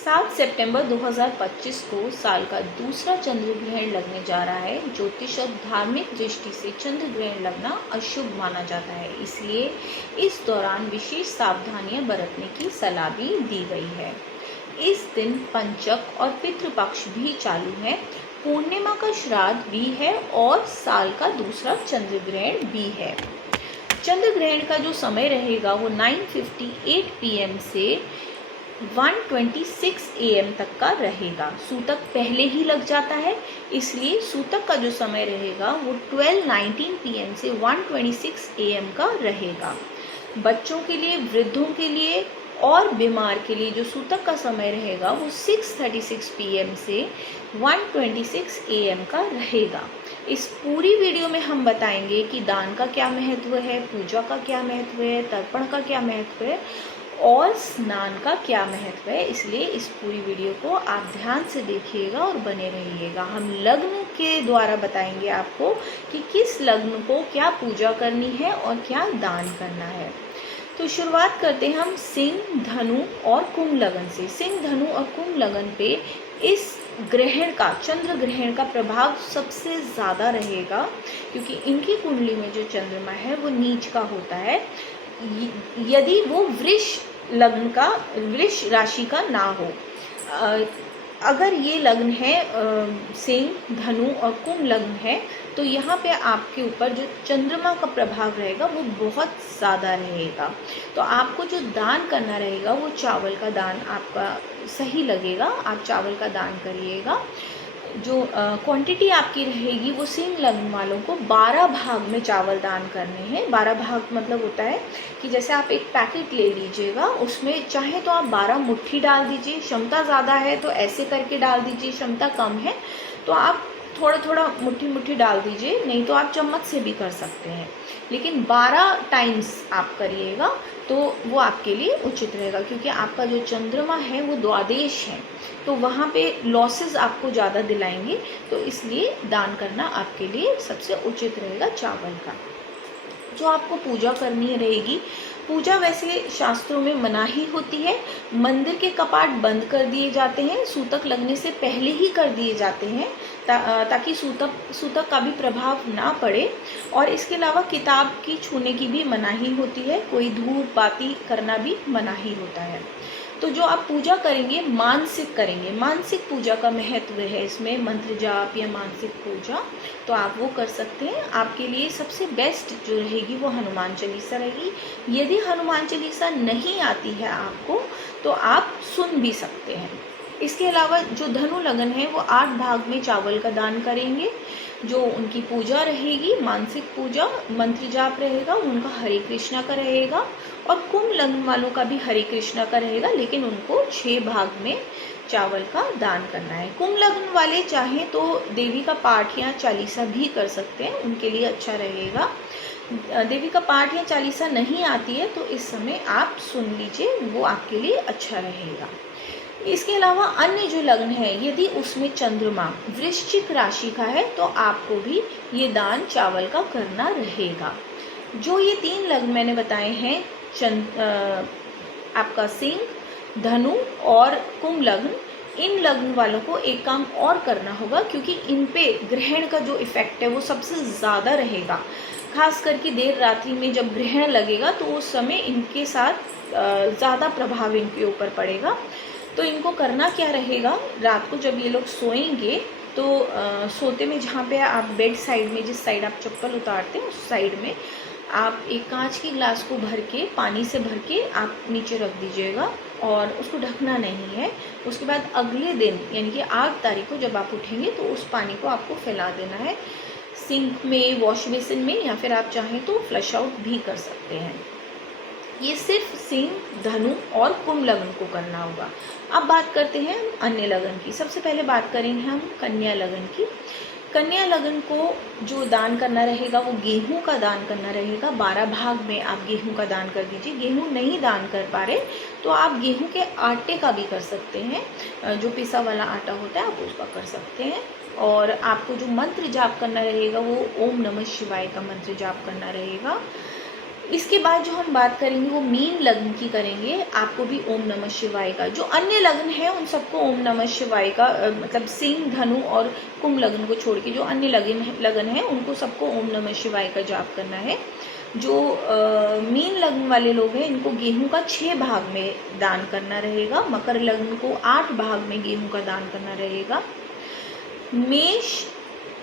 7 सितंबर 2025 को साल का दूसरा चंद्र ग्रहण लगने जा रहा है। ज्योतिष और धार्मिक दृष्टि से चंद्र ग्रहण लगना अशुभ माना जाता है, इसलिए इस दौरान विशेष सावधानियां बरतने की सलाह भी दी गई है। इस दिन पंचक और पितृपक्ष भी चालू है, पूर्णिमा का श्राद्ध भी है और साल का दूसरा चंद्र ग्रहण भी है। चंद्र ग्रहण का जो समय रहेगा वो 9:58 PM से 1:26 AM तक का रहेगा। सूतक पहले ही लग जाता है, इसलिए सूतक का जो समय रहेगा वो 12:19 PM से 1:26 AM का रहेगा। बच्चों के लिए, वृद्धों के लिए और बीमार के लिए जो सूतक का समय रहेगा वो 6:36 PM से 1:26 AM का रहेगा। इस पूरी वीडियो में हम बताएंगे कि दान का क्या महत्व है, पूजा का क्या महत्व है, तर्पण का क्या महत्व है और स्नान का क्या महत्व है। इसलिए इस पूरी वीडियो को आप ध्यान से देखिएगा और बने रहिएगा। हम लग्न के द्वारा बताएंगे आपको कि किस लग्न को क्या पूजा करनी है और क्या दान करना है। तो शुरुआत करते हैं हम सिंह, धनु और कुंभ लगन से। सिंह, धनु और कुंभ लगन पे इस ग्रहण का, चंद्र ग्रहण का प्रभाव सबसे ज़्यादा रहेगा, क्योंकि इनकी कुंडली में जो चंद्रमा है वो नीच का होता है। यदि वो वृष लग्न का, वृष राशि का ना हो, अगर ये लग्न है सिंह, धनु और कुंभ लग्न है, तो यहाँ पे आपके ऊपर जो चंद्रमा का प्रभाव रहेगा वो बहुत ज़्यादा रहेगा। तो आपको जो दान करना रहेगा वो चावल का दान आपका सही लगेगा। आप चावल का दान करिएगा। जो क्वांटिटी आपकी रहेगी वो सिंह लग्न वालों को 12 भाग में चावल दान करने हैं। 12 भाग मतलब होता है कि जैसे आप एक पैकेट ले लीजिएगा, उसमें चाहे तो आप 12 मुट्ठी डाल दीजिए, क्षमता ज़्यादा है तो ऐसे करके डाल दीजिए, क्षमता कम है तो आप थोड़ा थोड़ा मुट्ठी मुट्ठी डाल दीजिए, नहीं तो आप चम्मच से भी कर सकते हैं। लेकिन 12 टाइम्स आप करिएगा तो वो आपके लिए उचित रहेगा, क्योंकि आपका जो चंद्रमा है वो द्वादश है, तो वहाँ पे लॉसेस आपको ज़्यादा दिलाएंगे। तो इसलिए दान करना आपके लिए सबसे उचित रहेगा चावल का। जो आपको पूजा करनी रहेगी, पूजा वैसे शास्त्रों में मनाही होती है। मंदिर के कपाट बंद कर दिए जाते हैं, सूतक लगने से पहले ही कर दिए जाते हैं, ताकि सूतक का भी प्रभाव ना पड़े। और इसके अलावा किताब की छूने की भी मनाही होती है, कोई धूप बाती करना भी मनाही होता है। तो जो आप पूजा करेंगे मानसिक करेंगे, मानसिक पूजा का महत्व है इसमें, मंत्र जाप या मानसिक पूजा, तो आप वो कर सकते हैं। आपके लिए सबसे बेस्ट जो रहेगी वो हनुमान चालीसा रहेगी। यदि हनुमान चालीसा नहीं आती है आपको तो आप सुन भी सकते हैं। इसके अलावा जो धनु लगन है वो 8 भाग में चावल का दान करेंगे। जो उनकी पूजा रहेगी, मानसिक पूजा, मंत्र जाप रहेगा, उनका हरे कृष्णा का रहेगा। और कुंभ लग्न वालों का भी हरे कृष्णा का रहेगा, लेकिन उनको 6 भाग में चावल का दान करना है। कुंभ लग्न वाले चाहें तो देवी का पाठ या चालीसा भी कर सकते हैं, उनके लिए अच्छा रहेगा। देवी का पाठ या चालीसा नहीं आती है तो इस समय आप सुन लीजिए, वो आपके लिए अच्छा रहेगा। इसके अलावा अन्य जो लग्न है, यदि उसमें चंद्रमा वृश्चिक राशि का है तो आपको भी ये दान चावल का करना रहेगा। जो ये 3 लग्न मैंने बताए हैं, आपका सिंह, धनु और कुंभ लग्न, इन लग्न वालों को एक काम और करना होगा, क्योंकि इन पे ग्रहण का जो इफेक्ट है वो सबसे ज़्यादा रहेगा। खास करके देर रात्रि में जब ग्रहण लगेगा तो उस समय इनके साथ ज़्यादा प्रभाव इनके ऊपर पड़ेगा। तो इनको करना क्या रहेगा, रात को जब ये लोग सोएंगे तो सोते में जहाँ पे आप बेड साइड में, जिस साइड आप चप्पल उतारते हैं उस साइड में आप एक कांच की ग्लास को भर के, पानी से भर के आप नीचे रख दीजिएगा और उसको ढकना नहीं है। उसके बाद अगले दिन यानी कि 8 तारीख को जब आप उठेंगे तो उस पानी को आपको फैला देना है सिंक में, वॉश बेसिन में, या फिर आप चाहें तो फ्लश आउट भी कर सकते हैं। ये सिर्फ सिंह, धनु और कुंभ लगन को करना होगा। अब बात करते हैं अन्य लगन की। सबसे पहले बात करेंगे हम कन्या लगन की। कन्या लगन को जो दान करना रहेगा वो गेहूं का दान करना रहेगा। 12 भाग में आप गेहूं का दान कर दीजिए। गेहूं नहीं दान कर पा रहे तो आप गेहूं के आटे का भी कर सकते हैं, जो पिसा वाला आटा होता है आप उसका कर सकते हैं। और आपको जो मंत्र जाप करना रहेगा वो ओम नमः शिवाय का मंत्र जाप करना रहेगा। इसके बाद जो हम बात करेंगे वो मीन लग्न की करेंगे। आपको भी ओम नमः शिवाय का, जो अन्य लग्न है उन सबको ओम नमः शिवाय का मतलब सिंह, धनु और कुंभ लग्न को छोड़ के जो अन्य लगन है उनको सबको ओम नमः शिवाय का जाप करना है। जो मीन लग्न वाले लोग हैं इनको गेहूं का 6 भाग में दान करना रहेगा। मकर लग्न को 8 भाग में गेहूं का दान करना रहेगा। मेष,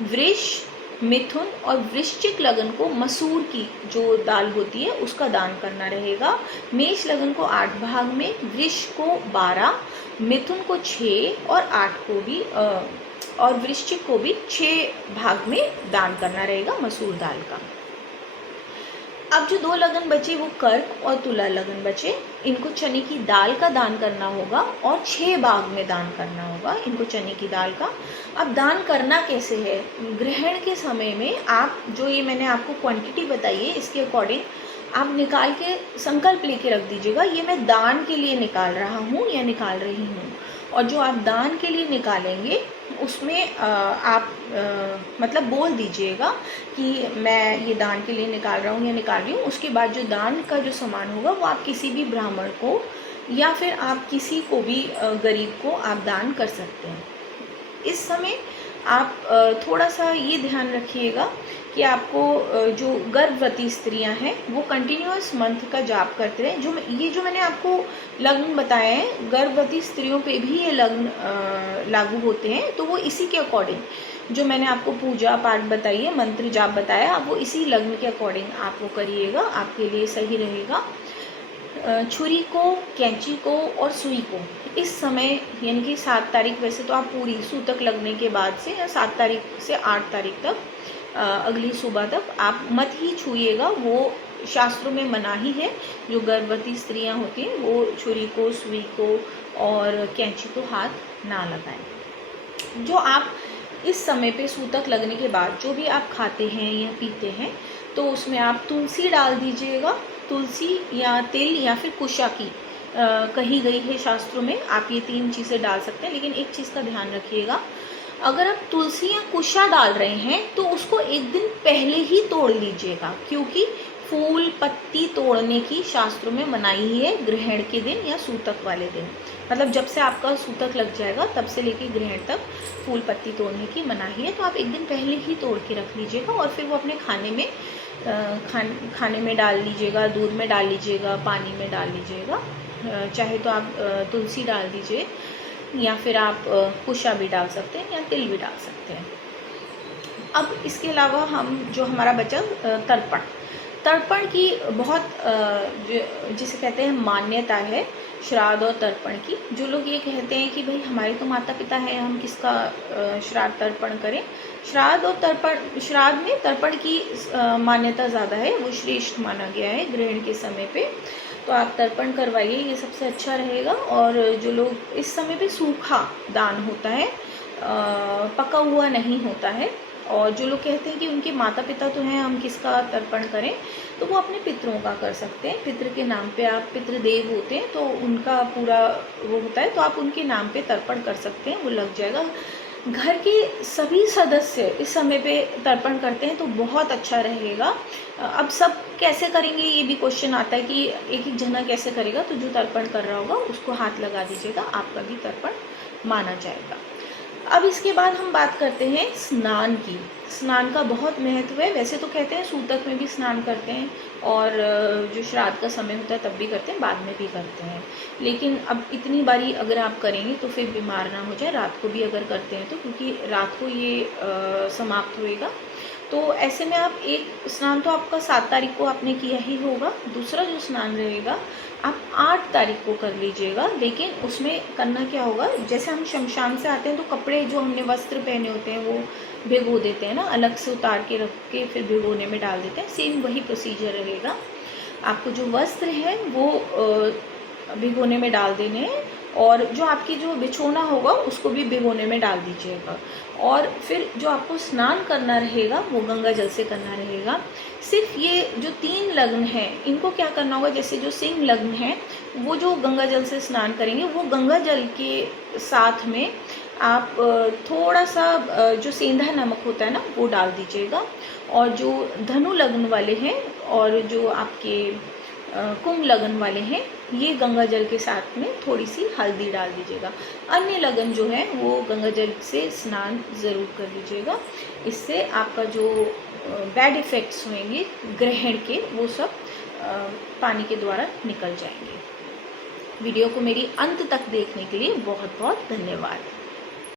वृष, मिथुन और वृश्चिक लगन को मसूर की जो दाल होती है उसका दान करना रहेगा। मेष लगन को 8 भाग में, वृष को 12, मिथुन को 6 और 8 को भी और वृश्चिक को भी 6 भाग में दान करना रहेगा मसूर दाल का। अब जो 2 लगन बचे वो कर्क और तुला लगन बचे, इनको चने की दाल का दान करना होगा और 6 भाग में दान करना होगा इनको चने की दाल का। अब दान करना कैसे है? ग्रहण के समय में आप जो ये मैंने आपको क्वांटिटी बताई है इसके अकॉर्डिंग आप निकाल के संकल्प लेके रख दीजिएगा, ये मैं दान के लिए निकाल रहा हूँ या निकाल रही हूँ। और जो आप दान के लिए निकालेंगे उसमें आप मतलब बोल दीजिएगा कि मैं ये दान के लिए निकाल रहा हूँ या निकाल रही हूँ। उसके बाद जो दान का जो सामान होगा वो आप किसी भी ब्राह्मण को या फिर आप किसी को भी गरीब को आप दान कर सकते हैं। इस समय आप थोड़ा सा ये ध्यान रखिएगा कि आपको जो गर्भवती स्त्रियां हैं वो कंटिन्यूअस मंथ का जाप करते रहें। जो मैंने आपको लग्न बताए हैं गर्भवती स्त्रियों पे भी ये लग्न लागू होते हैं, तो वो इसी के अकॉर्डिंग जो मैंने आपको पूजा पाठ बताई है, मंत्र जाप बताया, आप वो इसी लग्न के अकॉर्डिंग आप वो करिएगा, आपके लिए सही रहेगा। छुरी को, कैंची को और सुई को इस समय यानी कि 7 तारीख, वैसे तो आप पूरी सूतक लगने के बाद से या 7 तारीख से 8 तारीख तक अगली सुबह तक आप मत ही छुइएगा, वो शास्त्रों में मना ही है। जो गर्भवती स्त्रियां होती हैं वो छुरी को, सुई को और कैंची को हाथ ना लगाएं। जो आप इस समय पे सूतक लगने के बाद जो भी आप खाते हैं या पीते हैं तो उसमें आप तुलसी डाल दीजिएगा। तुलसी या तिल या फिर कुशा की कही गई है शास्त्रों में, आप ये 3 चीज़ें डाल सकते हैं। लेकिन एक चीज़ का ध्यान रखिएगा, अगर आप तुलसी या कुशा डाल रहे हैं तो उसको एक दिन पहले ही तोड़ लीजिएगा, क्योंकि फूल पत्ती तोड़ने की शास्त्रों में मनाही है ग्रहण के दिन या सूतक वाले दिन। मतलब जब से आपका सूतक लग जाएगा तब से लेके ग्रहण तक फूल पत्ती तोड़ने की मनाही है, तो आप एक दिन पहले ही तोड़ के रख लीजिएगा और फिर वो अपने खाने में डाल लीजिएगा, दूध में डाल लीजिएगा, पानी में डाल लीजिएगा। चाहे तो आप तुलसी डाल दीजिए या फिर आप कुशा भी डाल सकते हैं या तिल भी डाल सकते हैं। अब इसके अलावा हम जो हमारा बचा तर्पण की बहुत जिसे कहते हैं मान्यता है श्राद्ध और तर्पण की। जो लोग ये कहते हैं कि भाई हमारे तो माता पिता हैं, हम किसका श्राद्ध तर्पण करें, श्राद्ध और तर्पण, श्राद्ध में तर्पण की मान्यता ज़्यादा है, वो श्रेष्ठ माना गया है ग्रहण के समय पे, तो आप तर्पण करवाइए, ये सबसे अच्छा रहेगा। और जो लोग इस समय पे सूखा दान होता है, पका हुआ नहीं होता है, और जो लोग कहते हैं कि उनके माता पिता तो हैं, हम किसका तर्पण करें, तो वो अपने पितरों का कर सकते हैं। पितृ के नाम पे आप, पितृदेव होते हैं तो उनका पूरा वो होता है, तो आप उनके नाम पे तर्पण कर सकते हैं, वो लग जाएगा। घर के सभी सदस्य इस समय पे तर्पण करते हैं तो बहुत अच्छा रहेगा। अब सब कैसे करेंगे ये भी क्वेश्चन आता है कि एक जना कैसे करेगा, तो जो तर्पण कर रहा होगा उसको हाथ लगा दीजिएगा, आपका भी तर्पण माना जाएगा। अब इसके बाद हम बात करते हैं स्नान की। स्नान का बहुत महत्व है, वैसे तो कहते हैं सूतक में भी स्नान करते हैं और जो श्राद्ध का समय होता है तब भी करते हैं, बाद में भी करते हैं, लेकिन अब इतनी बारी अगर आप करेंगे तो फिर बीमार ना हो जाए, रात को भी अगर करते हैं तो, क्योंकि रात को ये समाप्त होएगा। तो ऐसे में आप एक स्नान तो आपका 7 तारीख को आपने किया ही होगा, दूसरा जो स्नान रहेगा आप 8 तारीख को कर लीजिएगा। लेकिन उसमें करना क्या होगा, जैसे हम शमशान से आते हैं तो कपड़े जो हमने वस्त्र पहने होते हैं वो भिगो देते हैं ना, अलग से उतार के रख के फिर भिगोने में डाल देते हैं, सेम वही प्रोसीजर रहेगा। आपको जो वस्त्र है वो भिगोने में डाल देने हैं और जो आपकी जो बिछोना होगा उसको भी भिगोने में डाल दीजिएगा। और फिर जो आपको स्नान करना रहेगा वो गंगा जल से करना रहेगा। सिर्फ ये जो 3 लग्न हैं इनको क्या करना होगा, जैसे जो सिंह लग्न है वो जो गंगा जल से स्नान करेंगे वो गंगा जल के साथ में आप थोड़ा सा जो सेंधा नमक होता है ना वो डाल दीजिएगा। और जो धनु लग्न वाले हैं और जो आपके कुंभ लगन वाले हैं, ये गंगा जल के साथ में थोड़ी सी हल्दी डाल दीजिएगा। अन्य लगन जो है वो गंगा जल से स्नान ज़रूर कर लीजिएगा। इससे आपका जो बैड इफ़ेक्ट्स होंगे ग्रहण के, वो सब पानी के द्वारा निकल जाएंगे। वीडियो को मेरी अंत तक देखने के लिए बहुत बहुत धन्यवाद।